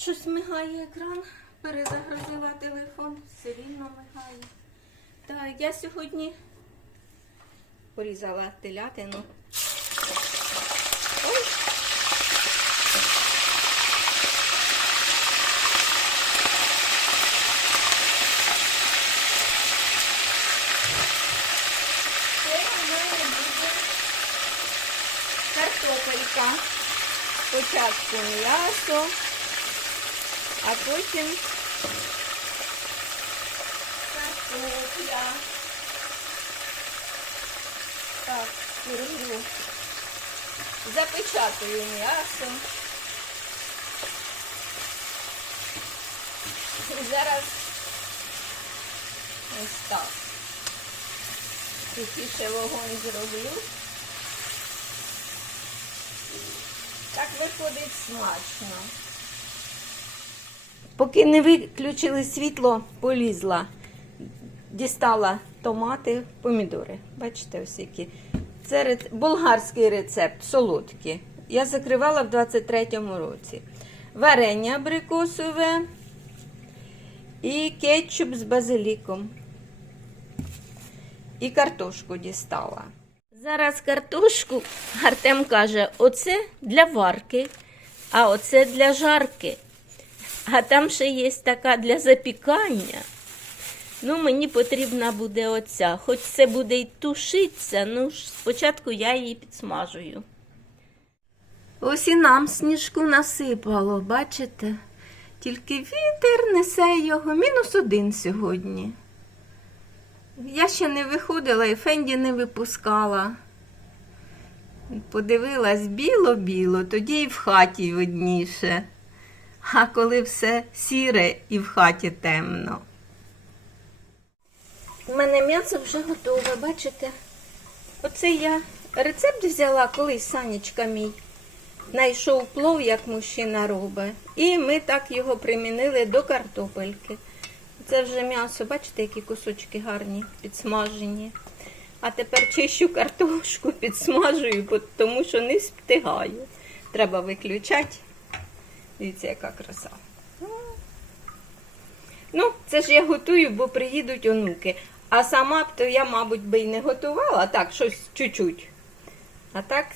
Щось мигає екран, перезагрузила телефон, все мигає. Так, я сьогодні порізала телятину. В мене буде картопелька. Спочатку м'ясо, а потім картопля. Так, роблю. Запечатую м'ясо. І зараз ось так. Тихіше вогонь зроблю. Так виходить смачно. Поки не виключили світло, полізла. Дістала томати, помідори. Бачите, ось які. Це рец- болгарський рецепт, солодкі. Я закривала в 23-му році. Варення абрикосове і кетчуп з базиліком. І картошку дістала. Зараз картошку Артем каже: оце для варки, а оце для жарки. А там ще є така для запікання. Ну, мені потрібна буде оця. Хоч це буде й тушиться, ну ж спочатку я її підсмажую. Ось і нам сніжку насипало, бачите? Тільки вітер несе його мінус один сьогодні. Я ще не виходила і Фенді не випускала. Подивилась біло-біло, тоді і в хаті видніше. А коли все сіре і в хаті темно. У мене м'ясо вже готове, бачите? Оце я рецепт взяла, колись Санечка мій. Знайшов плов, як мужчина робить. І ми так його примінили до картопельки. Це вже м'ясо, бачите, які кусочки гарні, підсмажені. А тепер чищу картошку, підсмажую, тому що не встигаю. Треба виключати. Дивіться, яка краса. Ну, це ж я готую, бо приїдуть онуки. А сама б то я, мабуть, би й не готувала, так, щось чуть-чуть. А так,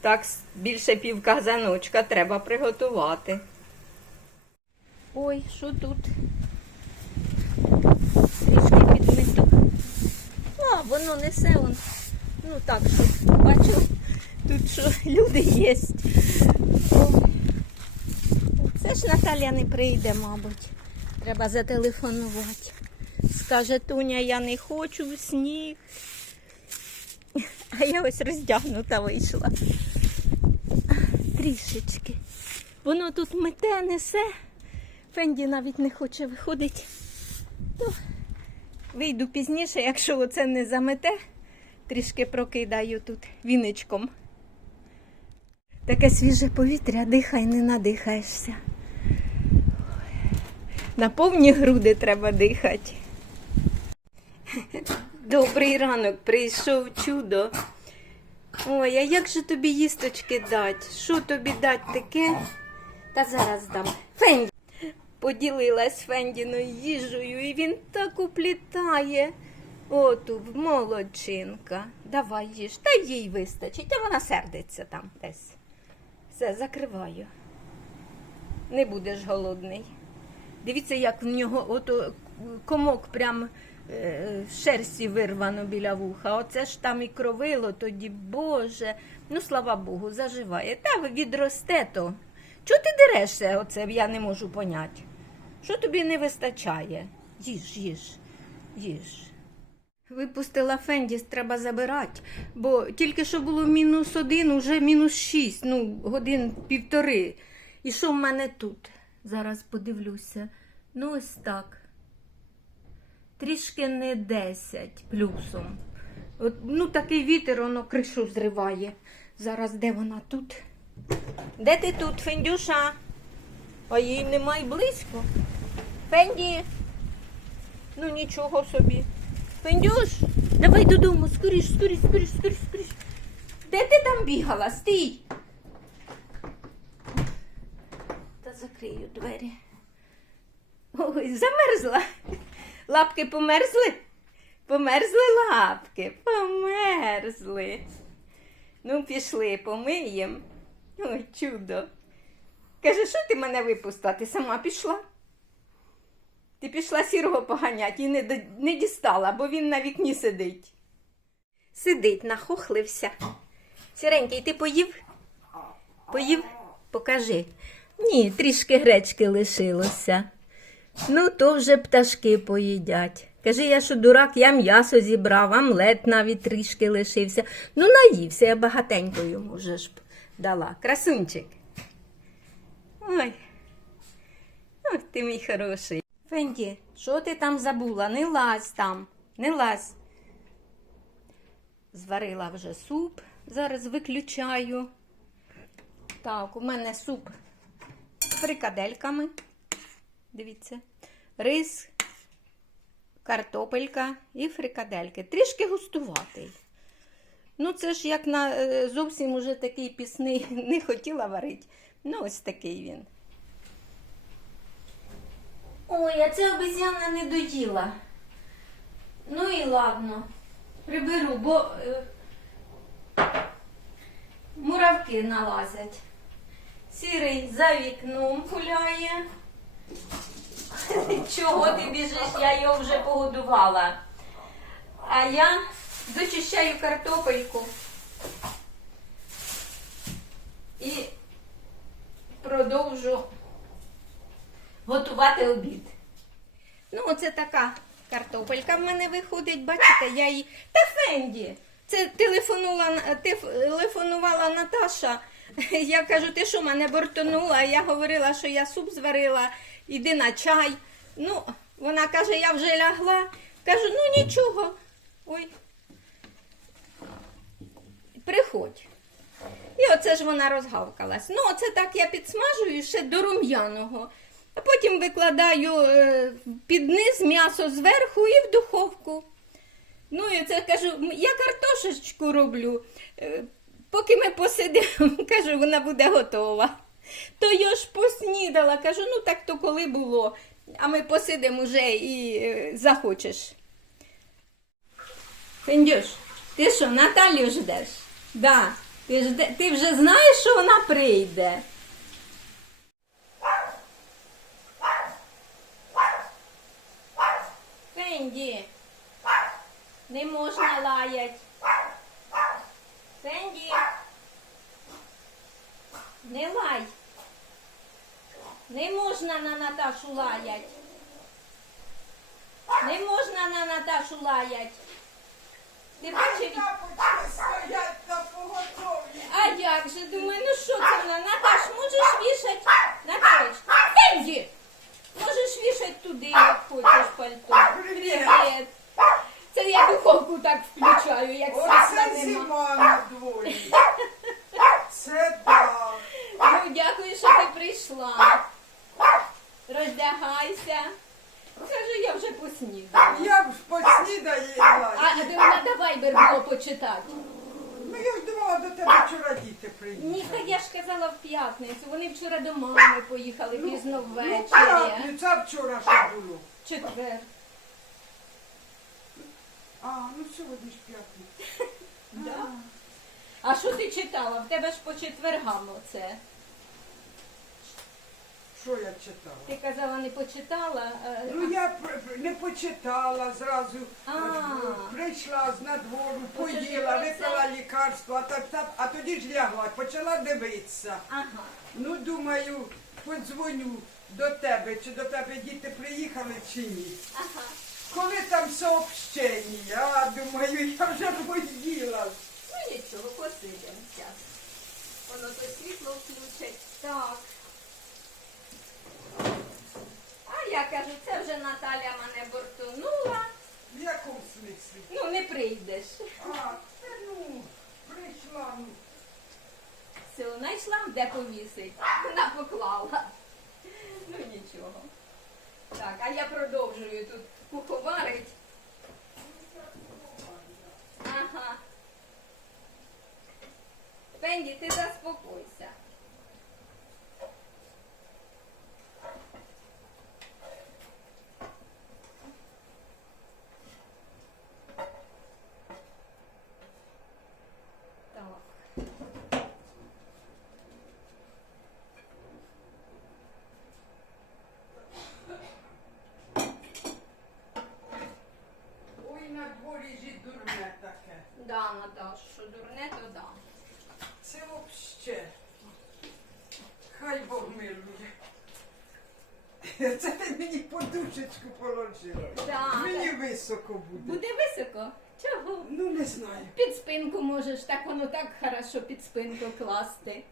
так більше півказаночка треба приготувати. Ой, що тут? Трішки підмету. А, воно несе он. Ну так, що бачу, тут що люди є. Це ж Наталя не прийде, мабуть. Треба зателефонувати. Скаже, Туня, я не хочу в сніг. А я ось роздягнута вийшла. Трішечки. Воно тут мете, несе. Фенді навіть не хоче виходити. Ну, вийду пізніше, якщо оце не замете, трішки прокидаю тут віничком. Таке свіже повітря, дихай, не надихаєшся. На повні груди треба дихати. Добрий ранок, прийшов чудо. Ой, а як же тобі їсточки дать? Що тобі дать таке? Та зараз дам. Фенді поділилась Фендіною їжею, і він так уплітає. Оту, молодчинка. Давай їж, та їй вистачить, а вона сердиться там десь. Все, закриваю. Не будеш голодний. Дивіться, як в нього ото комок прям е, шерсті вирвано біля вуха. Оце ж там і кровило тоді, Боже. Ну, слава Богу, заживає. Та відросте то. Чого ти дерешся, оце я не можу поняти. Що тобі не вистачає? Їж, їж, їж. Випустила Фендіс, треба забирати, бо тільки що було мінус один, уже мінус шість, ну, годин півтори. І що в мене тут? Зараз подивлюся. Ну, ось так. Трішки не 10 плюсом. От, ну, такий вітер, воно кришу зриває. Зараз де вона тут? Де ти тут, Фендюша? А її немає близько. Фенді. Ну нічого собі. Фендюш, давай додому, скоріш, скоріш, скоріш, скоріш, скоріш. Де ти там бігала? Стій. Та закрию двері. Ой, замерзла. Лапки померзли? Померзли лапки, померзли. Ну, пішли, помиємо. Ой, чудо. Каже, що ти мене випустила? Ти сама пішла? Ти пішла сірого поганять і не, не дістала, бо він на вікні сидить. Сидить, нахохлився. Сіренький, ти поїв? Поїв? Покажи. Ні, трішки гречки лишилося. Ну, то вже пташки поїдять. Кажи, я що дурак, я м'ясо зібрав, омлет навіть трішки лишився. Ну, наївся, я багатенько йому вже ж дала. Красунчик. Ой. Ой, ти мій хороший. Фенді, що ти там забула? Не лазь там, не лазь. Зварила вже суп, зараз виключаю. Так, у мене суп з фрикадельками. Дивіться. Рис, картопелька і фрикадельки. Трішки густуватий. Ну, це ж як на е, зовсім уже такий пісний не хотіла варити. Ну, ось такий він. Ой, а ця обезьяна не доїла. Ну і ладно. Приберу, бо е, муравки налазять. Сірий за вікном гуляє. Чого ти біжиш? Я його вже погодувала. А я дочищаю картопельку і продовжу готувати обід. Ну, оце така картопелька в мене виходить, бачите, я її. Та Фенді! Це телефонувала, телефонувала Наташа. Я кажу, ти що мене бортонула? Я говорила, що я суп зварила, іди на чай. Ну, вона каже, я вже лягла. Кажу, ну нічого. Ой. Приходь. І оце ж вона розгавкалась. Ну, оце так я підсмажую ще до рум'яного. А потім викладаю е, під низ м'ясо зверху і в духовку. Ну, і це кажу, я картошечку роблю. Е, Поки ми посидимо, кажу, вона буде готова. То я ж поснідала, кажу, ну так то коли було. А ми посидимо вже і е, захочеш. Фендюш, ти що, Наталію ждеш? Да. Ти, жде, ти вже знаєш, що вона прийде. Фенді, не можна лаять. Фенді, не лай. Не можна на Наташу лаять. Не можна на Наташу лаять. Ти? Тапочки стоять на поготові. А як же? Думаю, ну що це вона? Наташ, можеш вішати? Наталочка, Фенді! Можеш вішати туди, як хочеш пальто. Привіт. Це я духовку так включаю, як світла Оце нема. зима на дворі. Це так. Ну, дякую, що ти прийшла. Роздягайся. Кажу, я вже поснідала. Я б поснідаю. А, а де вона давай було почитати. Ну я ж думала, до тебе вчора діти Ні, приїхали. так я ж казала в п'ятницю. Вони вчора до мами поїхали пізно Ну, ввечері. п'ятниця вчора що було. Четвер. А, ну сьогодні ж п'ятниця. Да. А що ти читала? В тебе ж по четвергам оце. Що я читала? Ти казала, не почитала. е, Ну я пр- не почитала зразу. А. е, Прийшла з надвору, поїла, випила лікарство, а, та- та- а тоді ж лягла, почала дивитися. Ага. Ну, думаю, подзвоню до тебе, чи до тебе діти приїхали, чи ні. Ага. Коли там сообщення, а думаю, я вже розділась. Ну нічого, посидимо зараз. Воно то світло включить. Так. А я кажу, це вже Наталя мене бортонула. В якому смислі? Ну, не прийдеш. А, це ну, прийшла, ну. Все, знайшла, де повісить. Вона поклала. Ну нічого. Так, а я продовжую тут куховарить. Ага. Пенді, ти заспокойся. Це ти мені подушечку положила. Так. Мені високо буде. Буде високо? Чого? Ну не знаю. Під спинку можеш, так воно так хорошо під спинку класти.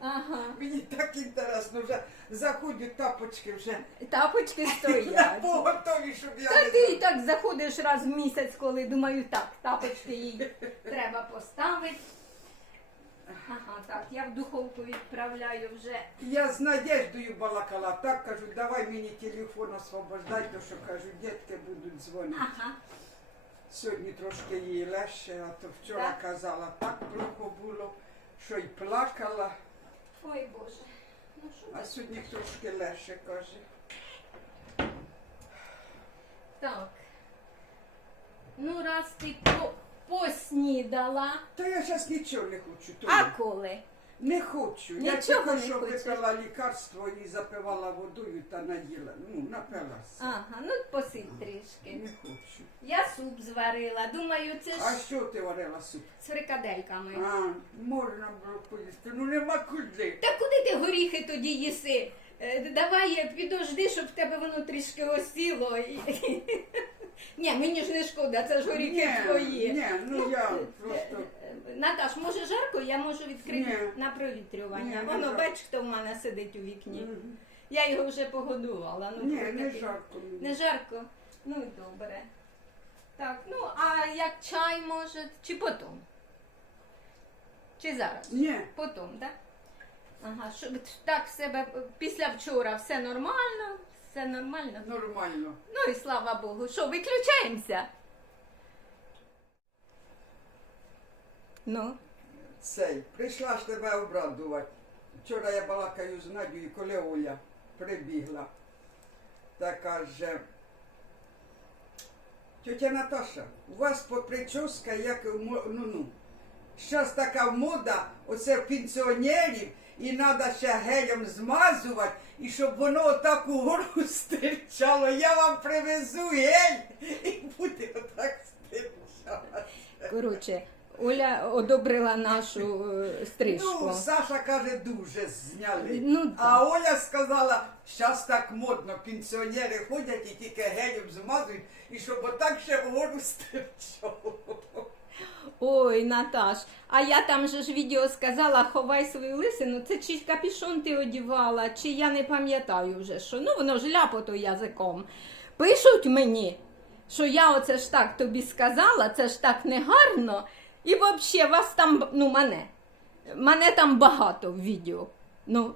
Ага. Мені так інтересно, вже заходять тапочки вже. Тапочки Я стоять. поготові, щоб я Та не ти і так заходиш раз в місяць, коли думаю, так, тапочки їй треба поставити. Ага, так, я в духовку відправляю вже. Я з Надеждою балакала, так кажу, давай мені телефон освобождай, то що кажу, дітки будуть дзвонити. Ага. Сьогодні трошки їй легше, а то вчора Так. казала, так плохо було, що й плакала, Ой Боже. Ну що а сьогодні трошки легше каже. Так. Ну, раз ти по- поснідала. Та я зараз нічого не хочу. А коли? Не хочу. я Нічого тільки не що хочеш? випила лікарство і запивала водою та наїла. Ну, напилася. Ага, ну посидь трішки. Не хочу. Я суп зварила. Думаю, це ж А що ти варила суп? з фрикадельками. А, можна було поїсти. Ну нема куди. Та куди ти горіхи тоді їси? Е, Давай е, підожди, щоб в тебе воно трішки осіло. І... Ні, мені ж не шкода, це ж горіхи Ні, твої. ні, ну я е, просто. е, Наташ, може жарко, я можу відкрити Ні. на провітрювання. Ні, не Воно жарко. бач, хто в мене сидить у вікні. Мгм. Я його вже погодувала. Ну, Ні, не ти- жарко. мені. Не жарко? Ну добре. Так, ну а як чай може, чи потім? Чи зараз? Ні. Потім, так? Ага, що так в себе після вчора все нормально, все нормально. Нормально. Ну і слава Богу. Що, виключаємося? Ну, Цей, прийшла ж тебе обрадувати. Вчора я балакаю з Надією, коли Оля прибігла. Та каже, тетя Наташа, у вас по прическа як ну ну. Щас така мода, оце пенсіонерів, і треба ще гелем змазувати, і щоб воно отак угору стирчало. Я вам привезу гель і буде отак стирчати. коротше, Оля одобрила нашу е, стрижку. Ну, Саша каже, дуже зняли. Ну, а Оля сказала, зараз так модно, пенсіонери ходять і тільки гелем змазують, і щоб отак ще вгору стирчало. Ой, Наташ, а я там же ж відео сказала, ховай свою лисину. Це чи капішон ти одівала, чи я не пам'ятаю вже що. Ну воно ж ляпото язиком. Пишуть мені, що я оце ж так тобі сказала, це ж так негарно. І взагалі вас там, ну мене. Мене там багато в відео. Ну,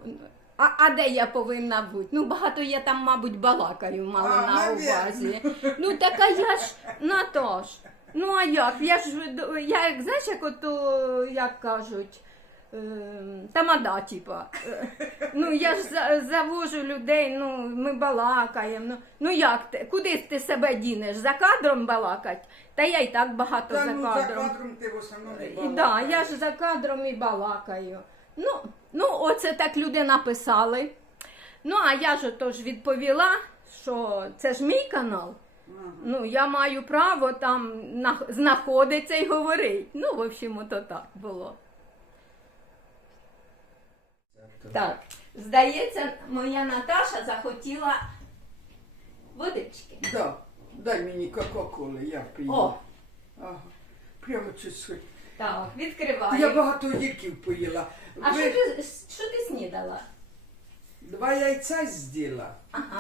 а, а де я повинна бути? Ну, багато я там, мабуть, балакаю, мала А, на увазі. Ну, така я ж, Наташ, ну а як? Я ж, я як, знаєш, як ото, як кажуть, ем, тамада, типа. Е, Ну, я ж за- завожу людей, ну, ми балакаємо. Ну, ну як ти, куди ти себе дінеш? За кадром балакать? Та я і так багато Та за ну за кадром. кадром ти в основному не І, да, балакаєш. я ж за кадром і балакаю. Ну, ну, оце так люди написали. Ну, а я ж тож відповіла, що це ж мій канал. Ну, я маю право там нах- знаходитися і говорити. Ну, в общем, ото так було. Так, здається, моя Наташа захотіла водички. Да. Дай мені Кока-Коли, я п'ю. О, Ага. Прямо чуть-чуть. так, відкриваю. Я багато огірків поїла. А Ви- що ти, що ти снідала? Два яйця з'їла. Ага.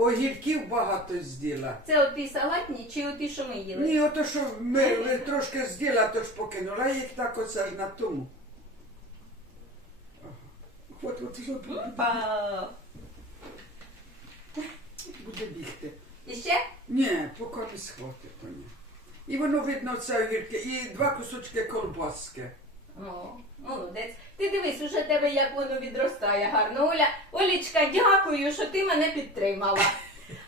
Огірків багато з'їла. Це оті салатні чи оті, що ми їли? Ні, ото що ми, ми трошки з'їла, то ж покинула їх так оце ж на тому. От, от, що Опа. буде бігти. І ще? Ні, поки не схватить мені. І воно видно це огірки, і два кусочки колбаски. О, молодець. Ти дивись, уже тебе як воно відростає гарно. Оля, Олічка, дякую, що ти мене підтримала.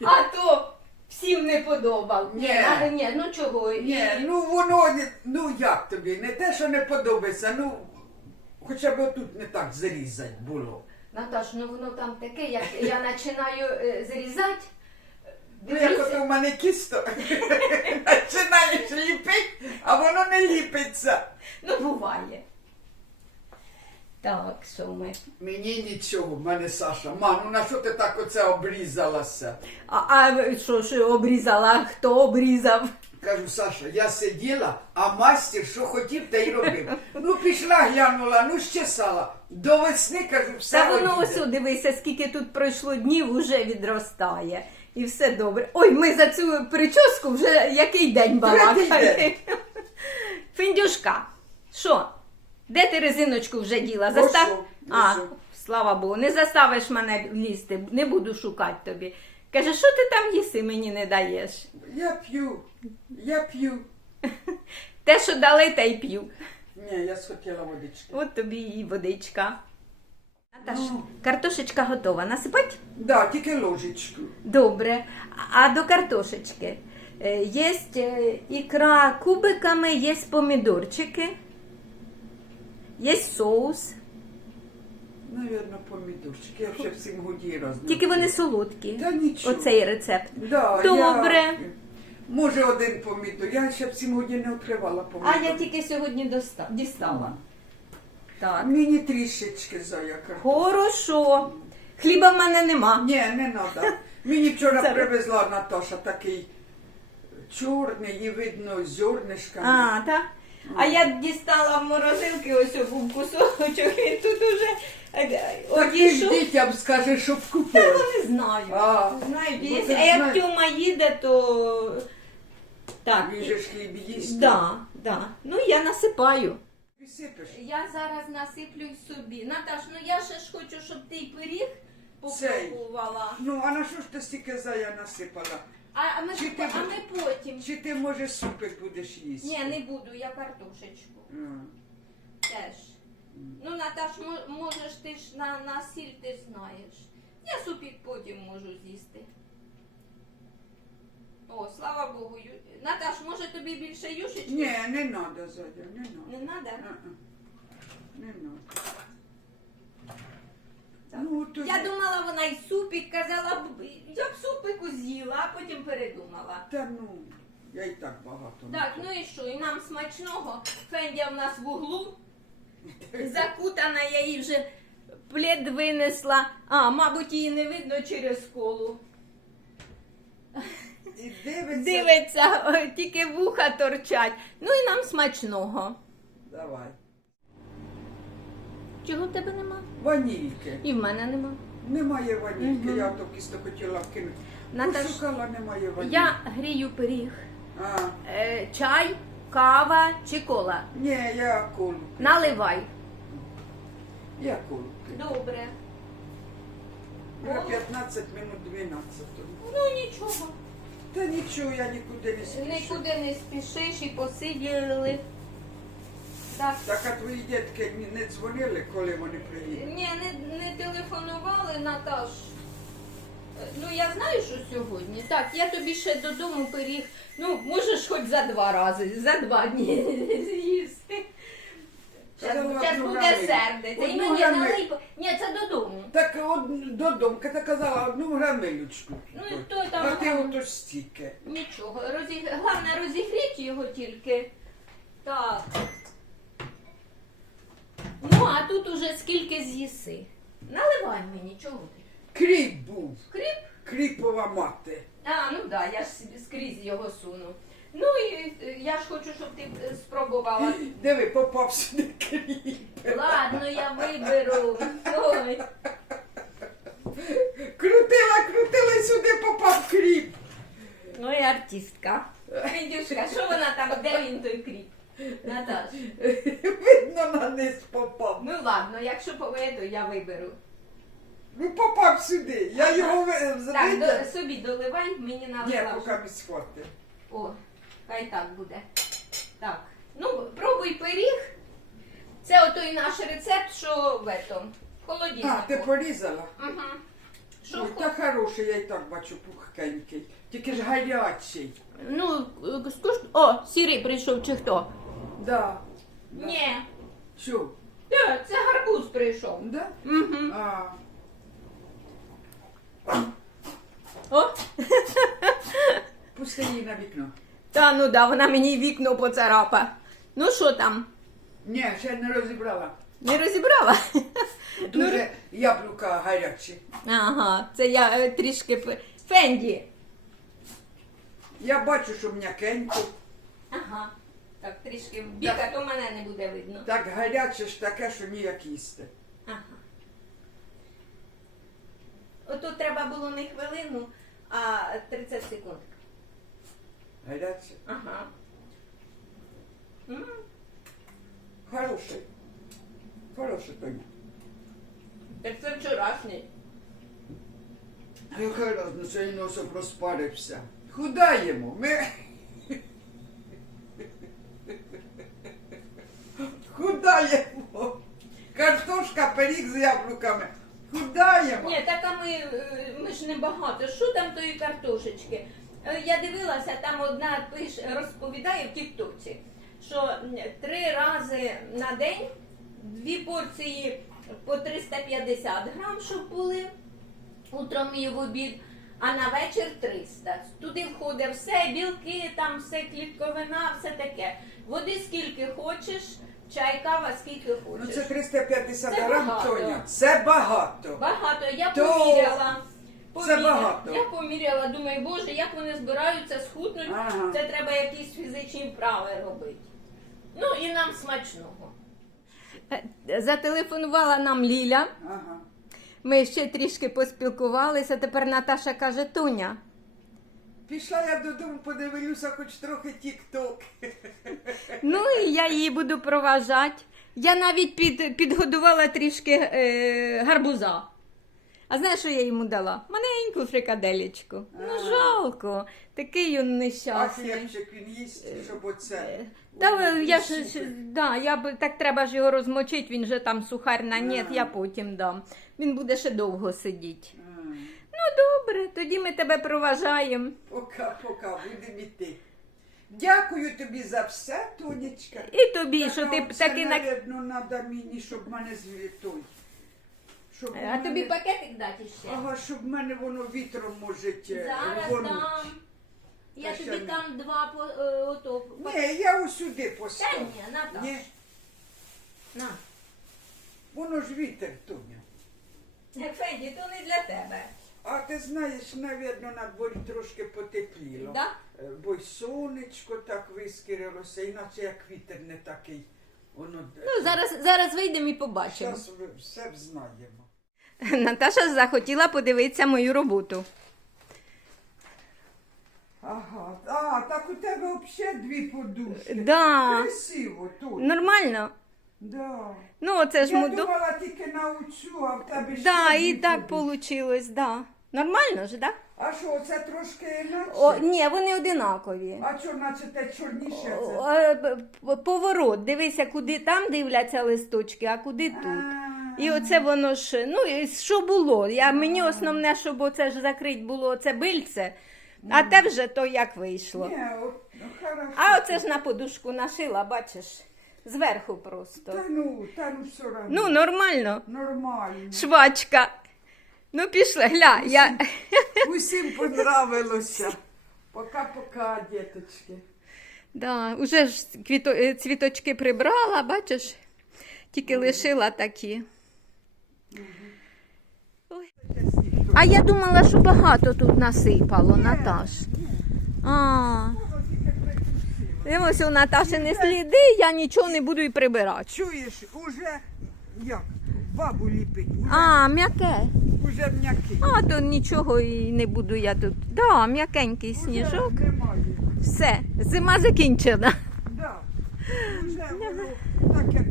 А то всім не подобав. Ні. а, ні, ну чого? Ні, ну воно не, ну як тобі, не те, що не подобається, ну хоча б отут не так зарізать було. Наташ, ну воно там таке, як я починаю е, зрізати. Ну, як ото в мене кісто, починаєш ліпити, а воно не ліпиться. Ну, буває. Так, що ми? Мені нічого, в мене Саша. Ма, ну на що ти так оце обрізалася? А, а що, що обрізала? Хто обрізав? Кажу, Саша, я сиділа, а мастер що хотів, та й робив. Ну, пішла, глянула, ну щесала. До весни, кажу, все Та воно одійде. ось, дивися, скільки тут пройшло днів, уже відростає. І все добре. Ой, ми за цю прическу вже який день балакали. день. Фіндюшка, що? Де ти резиночку вже діла? Застав... А, слава Богу, не заставиш мене лізти, не буду шукати тобі. Каже, що ти там їси, мені не даєш? Я п'ю, я п'ю. Те, що дали, те й п'ю. Ні, я схотіла водички. От тобі і водичка. Наташ, Ну. картошечка готова. Насипать? Да, тільки ложечку. Добре. А до картошечки е, є е, ікра кубиками, є помідорчики, є соус. Навірно, помідорчики. Я ще всім годі раз. Тільки вони солодкі. Та нічого. Оцей рецепт. Да, Добре. Я... Може один помідор. Я ще всім годі не відкривала помідор. А я тільки сьогодні доста- дістала. Так. Мені трішечки заяка. Хорошо. Хліба в мене нема. Ні, не треба. Мені вчора Це- привезла Наташа такий чорний і видно з зернишками. А, так? А я дістала в морозилки ось був кусочок, і тут уже е, Таких одійшов. дітям скаже, щоб купили. вони знають. А, ну, є- ти а як знаєш. Тьома їде, то так. Він же ж хліб їсть. Да, да. Ну я насипаю. Ти сипеш. Я зараз насиплю й собі. Наташ, ну я ще ж хочу, щоб ти й пиріг Цей. попробувала. Ну, а на що ж ти стільки зая насипала? А, а, ми, Чи ти а ми потім. Чи ти, може, супик будеш їсти? Ні, не буду, я картошечку. А. Теж. Ну, Наташ, мо- можеш ти ж на, на сіль ти знаєш. Я супік потім можу з'їсти. О, слава Богу. Ю- Наташ, може тобі більше юшечки? Ні, не треба, Зодя, не треба. Не треба? Не треба. Ну, то Я думала, вона й супік казала, б, я б супику з'їла, а потім передумала. Та ну, я і так багато. не Так, ну і що? І нам смачного. Фендя в нас в углу. Закутана, я їй вже плед винесла. А, мабуть, її не видно через колу. І дивиться. Дивиться, о, тільки вуха торчать. Ну і нам смачного. Давай. Чого в тебе нема? Ванільки. І в мене нема. Немає ванільки, Мгм. я то кісто хотіла вкинути. Наташ, Пошукала, немає ванільки. Я грію пиріг. А, Е, чай, кава чи кола. ні, я колу. Наливай. Я колу. Добре. Вже 15 минут 12. Ну нічого. Та нічого, я нікуди не спішу. Нікуди не спішиш і посиділи. Так. Так, а твої дітки не дзвонили, коли вони приїдуть? Ні, не, не телефонували, Наташ. Ну, я знаю, що сьогодні. Так, я тобі ще додому пиріг. Ну, можеш хоч за два рази, за два дні з'їсти. Зараз буде сердиться. І мені грамину. налий. по- Ні, це додому. Так од... додому, ти казала одну грамилючку. Ну, і то там- А ти ото стільки. Нічого. Розі... Головне розігріти його тільки. Так. Ну, а тут уже скільки з'їси. Наливай мені, чого ти? Кріп був. Кріп? Кріпова мати. А, ну так, да, я ж скрізь його суну. Ну і е, я ж хочу, щоб ти е, спробувала. Диви, попав сюди кріп. Ладно, я виберу. Ой. Крутила, крутила і сюди попав кріп. Ну і артистка. Індюшка, що вона там, де він той кріп? Наташ. Видно, на низ попав. Ну ладно, якщо поведу, я виберу. Ну попав сюди. Я його ви- Так, до, собі доливай, мені Ні, налила. поки не. О, хай так буде. Так. Ну, пробуй пиріг. Це отой наш рецепт, що в этом. Холодильнику. А, ти порізала? Угу. Що Ой, в та хороший, я і так бачу пухкенький. Тільки ж гарячий. Ну, е, скуш... О, сірий прийшов чи хто? Да. да. Ні. Що? Е, Це гарбуз прийшов. Да? Угу. А, О, пусти її на вікно. Та ну да, вона мені вікно поцарапа. Ну що там? Ні, ще не розібрала. Не розібрала? Дуже яблука гарячі. Ага, це я е, трішки. п- Фенді. Я бачу, що м'якенько. Ага. Так, трішки в бік, а то мене не буде видно. Так гаряче ж таке, що ніяк їсти. Ага. Ото треба було не хвилину, а 30 секунд. Гаряче. Ага. М, Хороший. Хороший Тоня. Так це вчорашній. Яка разниця, і носом розпарився. Худаємо. Ми. Худаємо. Картошка, пиріг з яблуками. Худаємо. Ні, так а ми, е, ми ж не багато. Що там тої картошечки? Е, Я дивилася, там одна пиш, розповідає в Тіктоці, що три рази на день дві порції по 350 грам, щоб були утром і в обід, а на вечір 300. Туди входить все, білки, там все, клітковина, все таке. Води скільки хочеш, чай, кава скільки Ну хочеш. це 350 Це грам, багато. Тоня. Це багато. Багато. Я То поміряла. це багато. Я поміряла, думаю, боже, як вони збираються схуднуть, Ага. це треба якісь фізичні вправи робити. Ну і нам смачного. Зателефонувала нам Ліля. Ага. Ми ще трішки поспілкувалися. Тепер Наташа каже: Тоня, Пішла я додому, подивлюся, хоч трохи тік-ток. ну і я її буду проважати. Я навіть під, підгодувала трішки е, гарбуза. А знаєш, що я йому дала? Маленьку фрикаделечку. Ну, жалко. Такий він А нещасний. хлібчик він їсть, щоб оце. Та е, я у ж, да, я б так треба ж його розмочити, він же там сухар на нет, я потім дам. Він буде ще довго сидіти. Ну добре, тоді ми тебе проважаємо. Пока, пока, будемо йти. Дякую тобі за все, Тонечка. І тобі, що ти Така таки на. навірно, надо мені, щоб мене звітой. Щоб А тобі пакетик дати ще? Ага, щоб в мене воно вітром може е, Зараз рвонуть. дам. Я Та тобі там два по е, ото. Ні, я усюди Та поставлю. ні, Наташ. Ні, На. воно ж вітер, Тоня. Феді, то не для тебе. А ти знаєш, навірно, на дворі трошки потепліло. Да? Е, Бо й сонечко так вискірилося, іначе як вітер не такий. Воно Ну, зараз, зараз вийдемо і побачимо. Зараз все взнаємо. Наташа захотіла подивитися мою роботу. Ага, а, так у тебе взагалі дві подушки. Да. Красиво тут. Нормально. Да. Ну, оце ж Я муду. думала тільки на оцю, а в тебе ще Да, дві і так подушки. вийшло, да. Нормально ж, да? А що, це трошки інакше? О, ні, вони одинакові. А що, наче те чорніше це? О, е, б- Поворот, дивися, куди там дивляться листочки, а куди тут. А, І оце воно ж, ну і що було? Я, мені основне, щоб оце ж закрить було це бильце, а те вже то як вийшло. Ні, ну, хорошо. А оце ж на подушку нашила, бачиш, зверху просто. Та ну, та ну все одно. Ну, нормально. Нормально. Швачка. Ну, пішли, гля, я. Усім понравилося. Пока-пока, діточки. Да, уже ж квіто... е, цвіточки прибрала, бачиш, тільки лишила такі. А я думала, що багато тут насипало, Наташ. А, і ось у Наташі не сліди, я нічого не буду і прибирати. Чуєш, уже як? Бабу ліпить. Уже, А, м'яке. уже м'який. А, то нічого і не буду я тут. Да, м'якенький сніжок. Уже немає. Все, зима закінчена. Да. Уже воно так як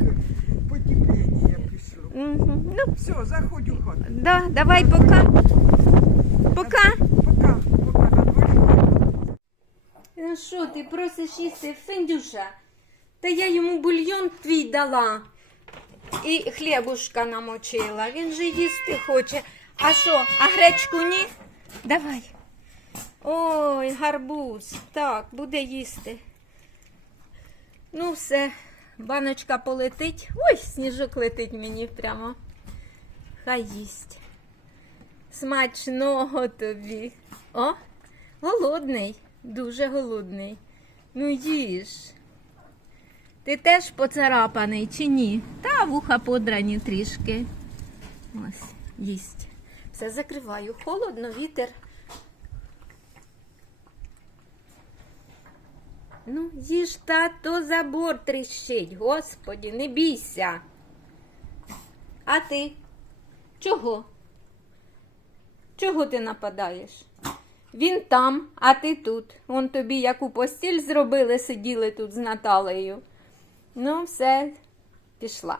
потепління пішло. Угу. Ну, Все, заходь у хату. да, давай пока. Пока. Пока, пока на дворі. Ну що, ти просиш їсти Фендюша? Та я йому бульйон твій дала. І хлібушка намочила. Він же їсти хоче. А що, а гречку ні? Давай. Ой, гарбуз. Так, буде їсти. Ну, все, баночка полетить. Ой, сніжок летить мені прямо. Хай їсть. Смачного тобі. О, голодний, дуже голодний. Ну їж. Ти теж поцарапаний чи ні? Та вуха подрані трішки. Ось, їсть. Все закриваю. Холодно, вітер. Ну, їж тато забор тріщить, господі, не бійся. А ти? Чого? Чого ти нападаєш? Він там, а ти тут. Вон тобі яку постіль зробили, сиділи тут з Наталею. Ну, все, пішла.